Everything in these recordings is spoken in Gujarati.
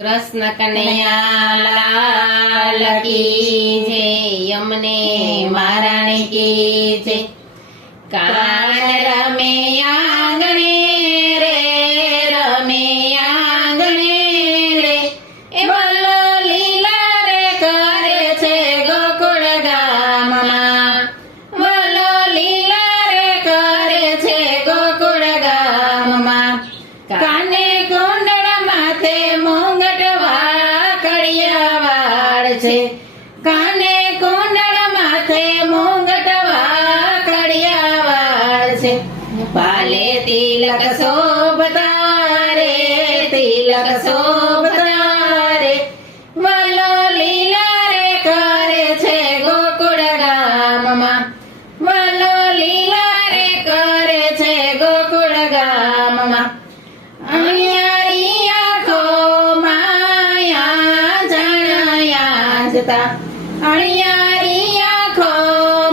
કૃષ્ણ કનૈયા લાલ કી જય, યમને મહારાણી કી જય। કાન રમે આંગણે રે, રમે આંગણે રે, એ વલ્લો લીલા રે કરે છે ગોકુળ ગામમાં, વલ્લો લીલા રે કરે છે ગોકુળ ગામમાં। કાને કુંડળ માથે મુંગટ વાકડિયા વાળ છે, કાને કુંડળ માથે મુંગટ વાકડિયા વાળ છે। પાલે તિલક શોભતા રે, તિલક શોભતા રે, વલ્લો લીલા રે કરે છે ગોકુળ ગામમાં, વલ્લો લીલા રે કરે છે ગોકુળ ગામમાં। અણિયારી આંખો માયા જણાયા જતા, અણિયારી આંખો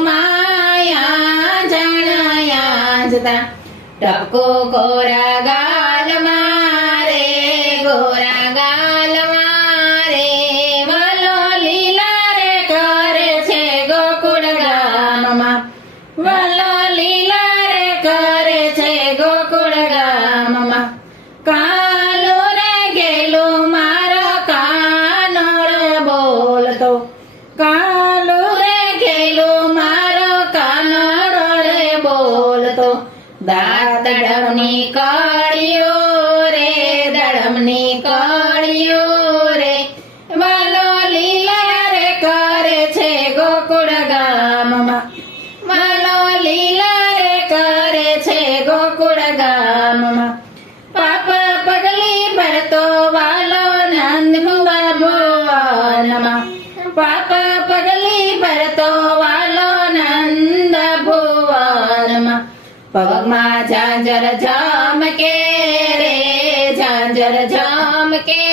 માયા જણાયા જતા। ટપકો ગોરા ગાલ મારે, ગોરા ગાલ મારે, વલ્લો લીલા રે કરે છે ગોકુળ ગામમાં, વલ્લો લીલા રે કરે છે ગોકુળ ગામમાં। કાલો રે ગેલો મારો કાનો રે બોલતો, કાલો રે ગેલો મારો કાનડો રે બોલતો। દાંત દળમની કળીઓ રે, દળમની કળીઓ રે, વલ્લો લીલા રે કરે છે ગોકુળ ગામમાં, વલ્લો લીલા રે કરે છે ગોકુળ ગામમાં। પાપ પગલી ભરતો વાલો નંદ ભુવનમાં, પાપ પગલી ભરતો વાલો નંદ ભુવનમાં। પગમાં ઝાંઝર ઝામકે રે, ઝાંઝર ઝામકે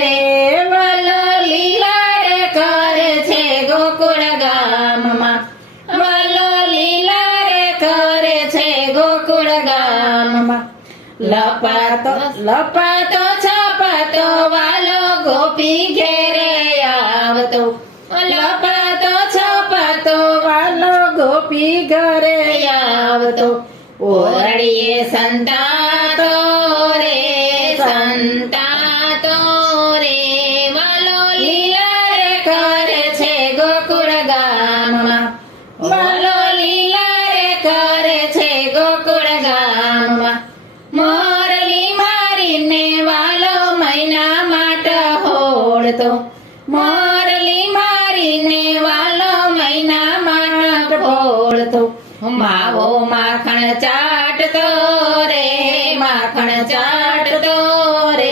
રે, વલ્લો લીલા રે કરે છે ગોકુળ ગામમાં, વલ્લો લીલા રે કરે છે ગોકુળ ગામમાં। લપાતો લપાતો છપાતો વાલો ગોપી ઘેરે આવતો, લપાતો છપાતો વાલો ગોપી ઘરે આવતો। ઓરડીએ સંતાતો રે, સંતાતો રે, વલ્લો લીલા રે કરે છે ગોકુળ ગામમાં, વલ્લો લીલા રે કરે છે ગોકુળ ગામમાં। મોરલી મારીને વાલો મૈના માટ હોડતો, મોરલી મારીને વાલો મૈના માટ હોડતો। માવો માખણ ચાટતો રે, માખણ ચાટતો રે,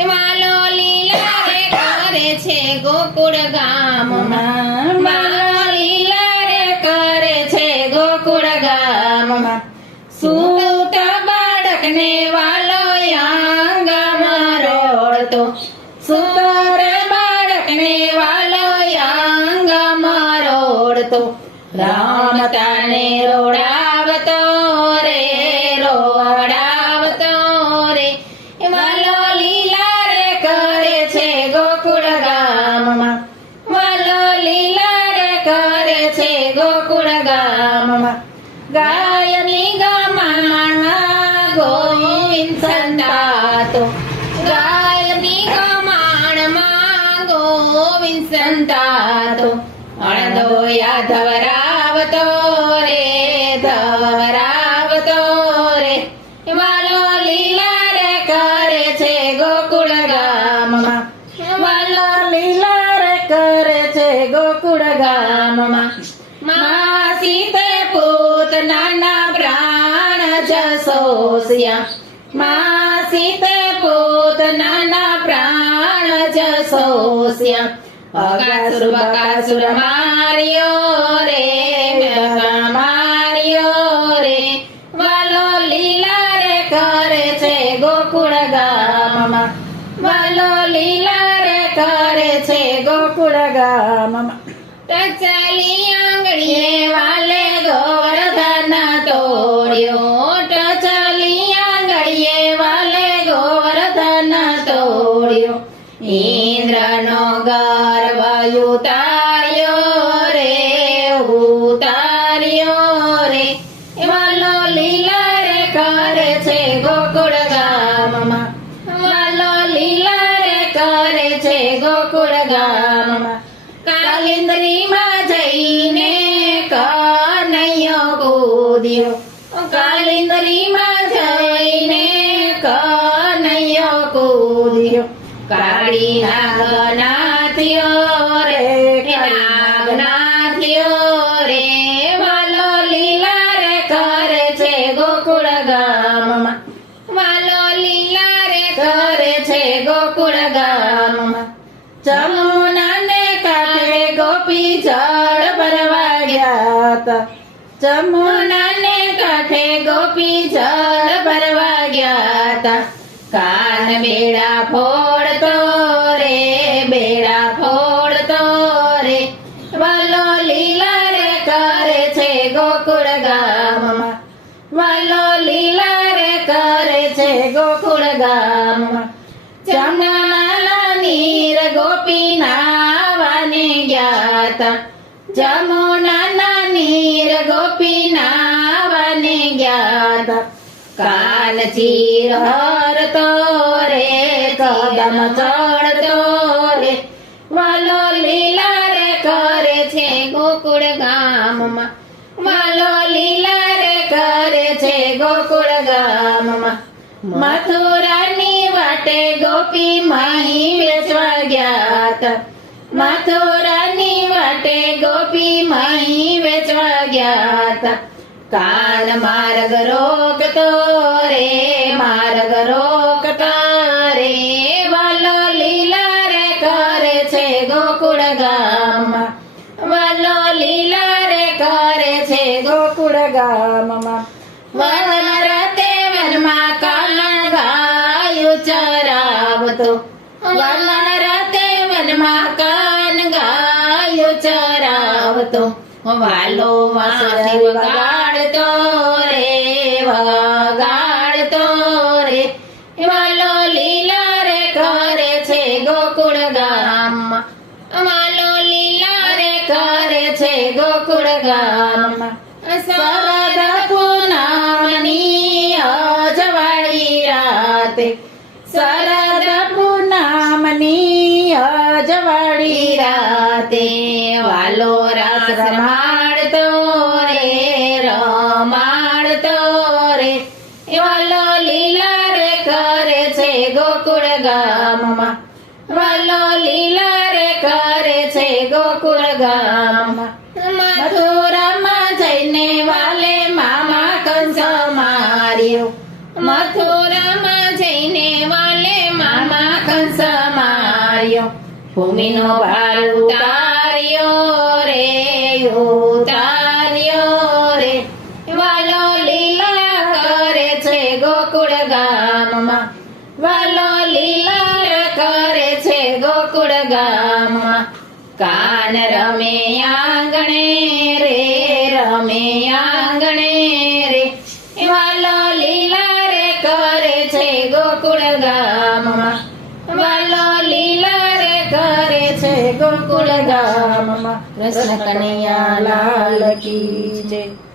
એ વાલો લીલા રે કરે છે ગોકુળ ગામમાં, વાલો લીલા રે કરે છે ગોકુળ ગામમાં। સૂતા બાળકને વાલો આંગમાં રોડતો, સૂતા બાળકને વાલો આંગમાં રોડતો। રમતાને રોડાવતો રે, રોડાવતો રે, વાલો લીલા રે કરે છે ગોકુળ ગામમાં, વાલો લીલા રે કરે છે ગોકુળ ગામમાં। ગાયની ગમાણમાં ગોવિંદ સંતાતો, ગાયની ગમાણમાં ગોવિંદ સંતાતો। અણદોયા ધવરાવતો રે, ધવરાવતો રે, વાલો લીલા રે કરે છે ગોકુળ ગામમાં, વાલો લીલા રે કરે છે ગોકુળ ગામમાં। માસી તે પૂત નાના પ્રાણ જસોસ્યા, માસી તે પૂત નાના પ્રાણ જસોસ્યા। અગાસુર બકાસુર માર્યો રે, માર્યો રે, વાલો લીલા રે કરે છે ગોકુળ ગામમાં, વાલો લીલા રે કરે છે ગોકુળ ગામમાં। ટચાલી આંગળીએ વાલે ગોવર્ધન તોડ્યો, ટચાલી આંગળીએ વાલે ગોવર્ધન તોડ્યો। ઇન્દ્રનો ગર્વ ઉતાર્યો રે ઉતાર્યો રે વાલો લીલા રે કરે છે ગોકુળ ગામમાં વાલો લીલા રે કરે છે ગોકુળ ગામમાં કાલિંદરીમાં જઈને કનૈયો કૂદ્યો કાલિંદરીમાં જઈને કનૈયો કૂદ્યો કાળી નાગનાથ્યો રે નાગનાથ્યો રે વાલો લીલા રે કરે છે ગોકુળ ગામમાં વાલો લીલા રે કરે છે ગોકુળ ગામમાં જમુનાને કાંઠે ગોપી જળ ભરવા ગયા હતા જમુનાને કાંઠે ગોપી જળ ભરવા ગયા હતા કાન બેડા ફોડતો રે બેડા ફોડતો રે વાલો લીલા રે કરે છે ગોકુળ ગામમાં વાલો લીલા રે કરે છે ગોકુળ ગામમાં જમુનાના નીર ગોપી નાવાને ગયા હતા જમુનાના નીર ગોપી નાવાને ગયા હતા કાન ચીર હરતો રે કદમ ચડતો રે વાલો લીલા રે કરે છે ગોકુળ ગામમાં વાલો લીલા રે કરે છે ગોકુળ ગામમાં મથુરાની વાટે ગોપી માહી વેચવા ગયા હતા મથુરાની વાટે ગોપી માહી વેચવા ગયા હતા કાન માર્ગ રોકતો રે માર્ગ રોકતો રે વાલો લીલા રે કરે છે ગોકુળ ગામમાં વાલો લીલા રે કરે છે ગોકુળ ગામમાં વન રાતે વનમાં કાન ગાયું ચરાવતો વન રાતે વનમાં કાન ગાયું ચરાવતો વાલો વાંસળી વગાડતો રે વગાડતો રે વાલો લીલા રે કરે છે ગોકુળ ગામમાં વાલો લીલા રે કરે છે ગોકુળ ગામમાં શરદ પૂનમની અજવાળી રાતે શરદ પૂનમની અજવાળી રાતે વાલો રાસ રમાડતો રે રમાડતો રે વાલો લીલા રે કરે છે ગોકુળ ગામમાં વાલો લીલા રે કરે છે ગોકુળ ગામમાં મથુરામાં જઈને વાલે મામા કંસ માર્યો મથુરામાં જઈને વાલે મામા કંસ માર્યો ભૂમિનો ભાર ઉતાર્યો રે ઉતાર્યો રે વાલો લીલા કરે છે ગોકુળ ગામમાં વાલો લીલા કરે છે ગોકુળ ગામમાં કાન રમે આંગણે રે રમે આંગણે રે વાલો લીલા રે કરે છે ગોકુળ ગામમાં વાલો લીલા રે કરે છે ગોકુળ ગામમાં કૃષ્ણ કનૈયા લાલ કી જય